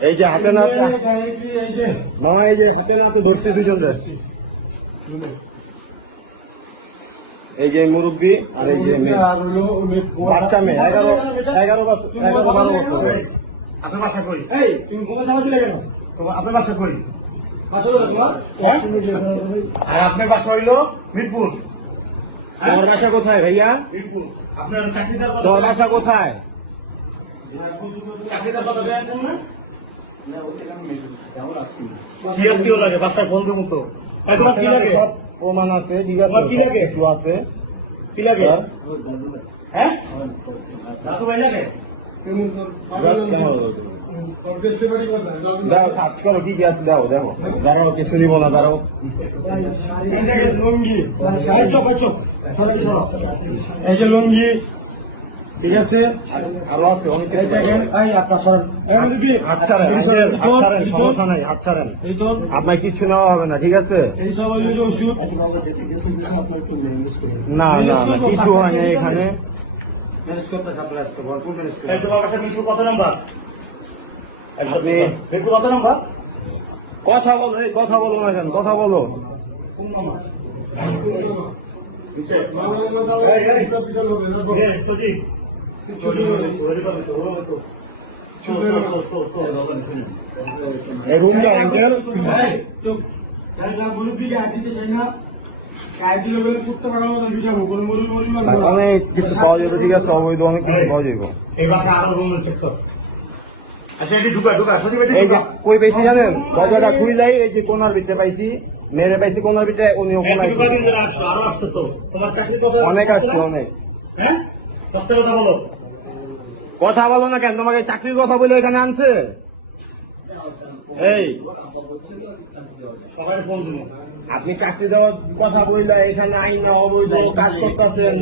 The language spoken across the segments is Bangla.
এই যে হাতে না মামা, এই যে হাতে না ধরছি দুজন, এই যে মুরব্বী আর এই যে বাচ্চা মেয়ে 11-12 বছর। আপনার বাসা করি? এই তুমি কোথায় যাওয়া দিলে কেন? আপনার বাসা করি? আর আপনার বাসা হইল মিরপুর। তোমার বাসা কোথায় ভাইয়া? মিরপুর। আপনার চাকরিদার তোমার বাসা কোথায়? চাকরিদার কথা দেন না? কি লাগে বাসায় ফোন দেবো তো? তোমার কি লাগে? সব প্রমাণ আছে, ঠিক আছে, কি লাগে? কিছু আছে। কি লাগে? হ্যাঁ, দাদু ভাই লাগে? দাও সার্চ করো কি কি আছে, দাও দেখো। দাঁড়াও, কিছু নিব না, দাঁড়াও। লুঙ্গি, এই যে লুঙ্গি, ঠিক আছে, আরো আছে অনেক কিছু। আপনার সরেন, হাত ছাড়েন, সমস্যা নাই, হাত ছাড়েন। আপনার কিছু নেওয়া হবে না, ঠিক আছে? এই সব ওষুধ না না না, কিছু হয় না এখানে। তোমার কাছে মিরপুর কত নাম্বার? আপনি মিরপুর কত নাম্বার? কথা বলো, এই কথা বলো না কেন, কথা বলো। কোন নাম্বার? এই রুমটা আঙ্কেল, অনেক কিছু পাওয়া যাবে, ঠিক আছে, অবৈধ অনেক কিছু পাওয়া যাবে। এই বাসা আরো রুম সেক্টর। আচ্ছা, এটি ঢুকা সত্যি এই যে কই পাইছি জানেন, দরজাটা খুললাই এই যে কোনার ভিতরে পাইছি, মেরে পাইছি কোনার ভিতরে, উনিও কোনায়। আরো আসছে তো তোমার চাকরি কত? অনেক আসছে, অনেক। হ্যাঁ, সত্যি কথা বলো। কথা বলো না কেন, তোমাকে চাকরির কথা বলে এখানে আনছে। এই সবাই ফোন দিল। আপনি চাকরি দেওয়ার কথা বললে এখানে আইন না অবৈধ কাজ করতেছেন,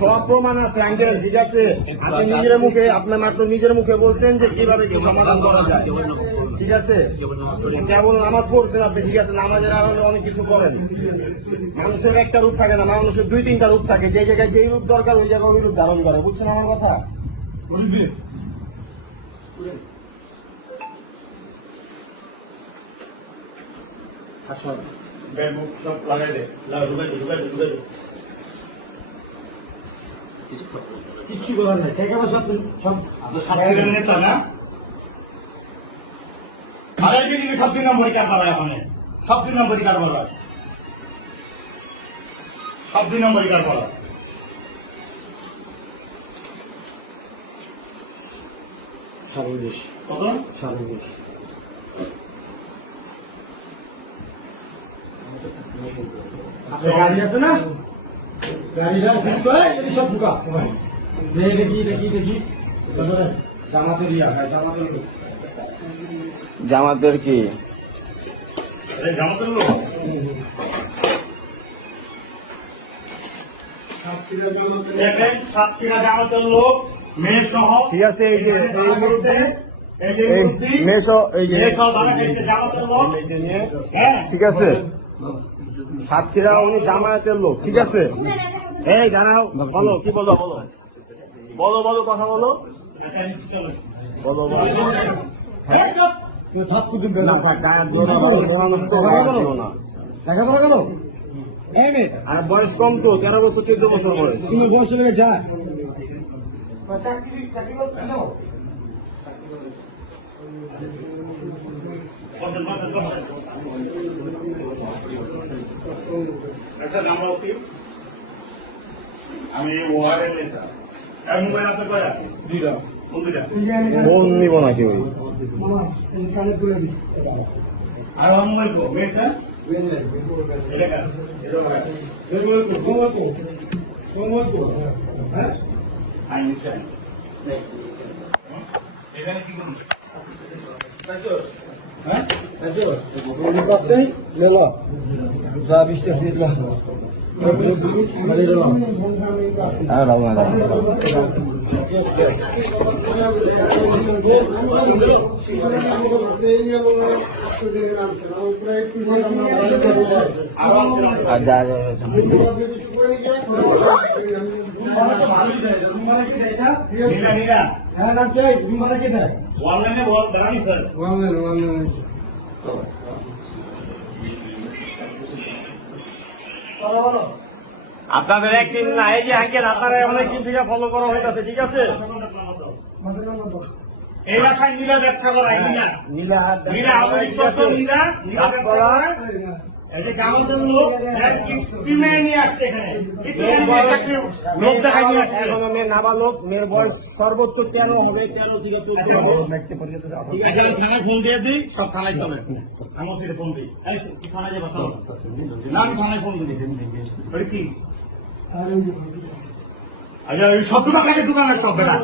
সব প্রমাণ আছে আঙ্কেল, ঠিক আছে? আপনি নিজের মুখে, আপনি মাত্র নিজের মুখে বলছেন যে কিভাবে কি সমাধান করা যায়, ঠিক আছে? কেবল নামাজ পড়ছেন আপনি, ঠিক আছে, নামাজের আড়ালে অনেক কিছু করেন। মানুষের একটা রূপ থাকে না, মানুষের 2-3টা রূপ থাকে, যে জায়গায় যেই রূপ দরকার ওই জায়গায় ওই রূপ ধারণ করে, বুঝছেন আমার কথা? আচ্ছা, ব্যাগ সব লাগাই দে, ঢুকাই দে। কিচ্ছু করার নাই, ঠিক আছে? সব আপনার নেতা না? আরে দিকে সব 2 নম্বরই কারবার হয়, মানে সব 2 নম্বরই কারবার হয়, সব 2 নম্বরই কারবার হয়। কত? 27। গাড়ি আছে না? গাড়িটা সব ঢুকা দেখি জামাতের জামাতের কি জামাতের লোক? সাতক্ষীরা জামাতের লোক, মেয়ে সহ, ঠিক আছে? এই যে ঠিক আছে, সাতক্ষীরা উনি জামায়াতের লোক, ঠিক আছে? এই জানাও, বলো কি বলো, বলো বলো কথা বলো, বলো আর বয়স কম তো, 13 বছর 14 বছর বয়স। বয়স লেগে যায়। আমি ওয়ার্ডের নেতা। মোবাইল আপনার কয়টা? 2টা। ফোন নিব না কেউ। আর মোবাইল কো মেয়েটা? হ্যাঁ, আইন চাই। এখানে কি করুন? হ্যাঁ, যা 20টা ফিট না। আর নীলা নীলা হ্যাঁ নাম কি বিমানে কে থাকে অনলাইনে বল দাঁড়ানি স্যার আপনাদের একদিন না এই যে আঙ্কেল আপনারা অনেকদিন থেকে ফলো করা হইতাছে ঠিক আছে এই এলাকায় নীলা ব্যবসা করা নীলা নীলা নীলা নীলা নীলা করা এই যে গ্রামাঞ্চল লোক টিমে নিয়ে আসছে এখানে লোক দেখাই নিয়ে আসছে এখন মেয়ের নাবালক মেয়ের বয়স সর্বোচ্চ 13 হবে 13 থেকে 14 হবে এখানে থানায় ফোন দিয়ে দিই সব থানায় চলে আমার থেকে ফোন দিই থানায় যাবো না আমি থানায় ফোন দিই কি আচ্ছা সব দোকান লাগে দোকানের সব বেলা